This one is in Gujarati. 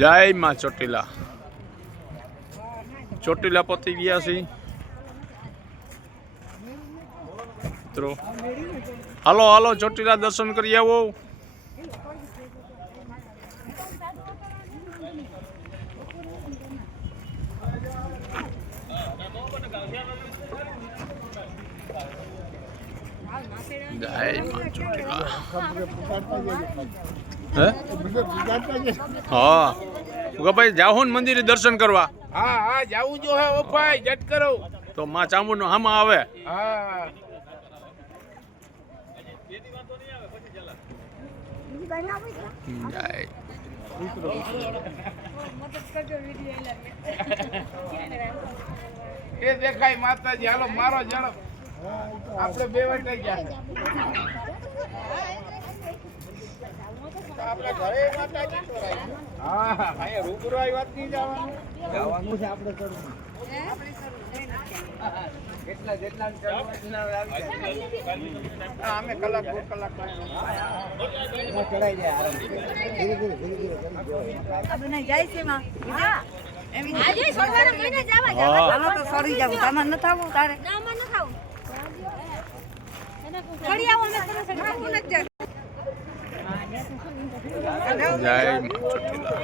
જય માં ચોટીલા. ચોટીલા પહોંચી ગયા છે મિત્રો. હાલો હાલો ચોટીલા દર્શન કરી આવો. જય માં ચોટીલા. હા ભાઈ જાહુન મંદિરે દર્શન કરવા. હા હા જાવું જો હે ઓ ભાઈ જટ કરો તો માં ચામુંડ નો હામાં આવે. હા એ દેખાય માતાજી. હાલો મારો ઝડપ આપણે બે વટે ગયા આપણે ઘરે માતાજી તોરાય. હા હા ભાઈ રૂબરૂ આવી વાત નહીં જવાનું છે આપણે કરવું. કેટલા જેટલા અમે કલાક 2 કલાક ચડાઈ જાય ધીરે ધીરે આપણે જાય છે માં. હા આજે સોળવારે મહિને જવા આમાં તો સડી જાવ. તમાર ન થાવું તારે ના માં ન થાવું સડી આવો અમે તને સડી ન જાય. જય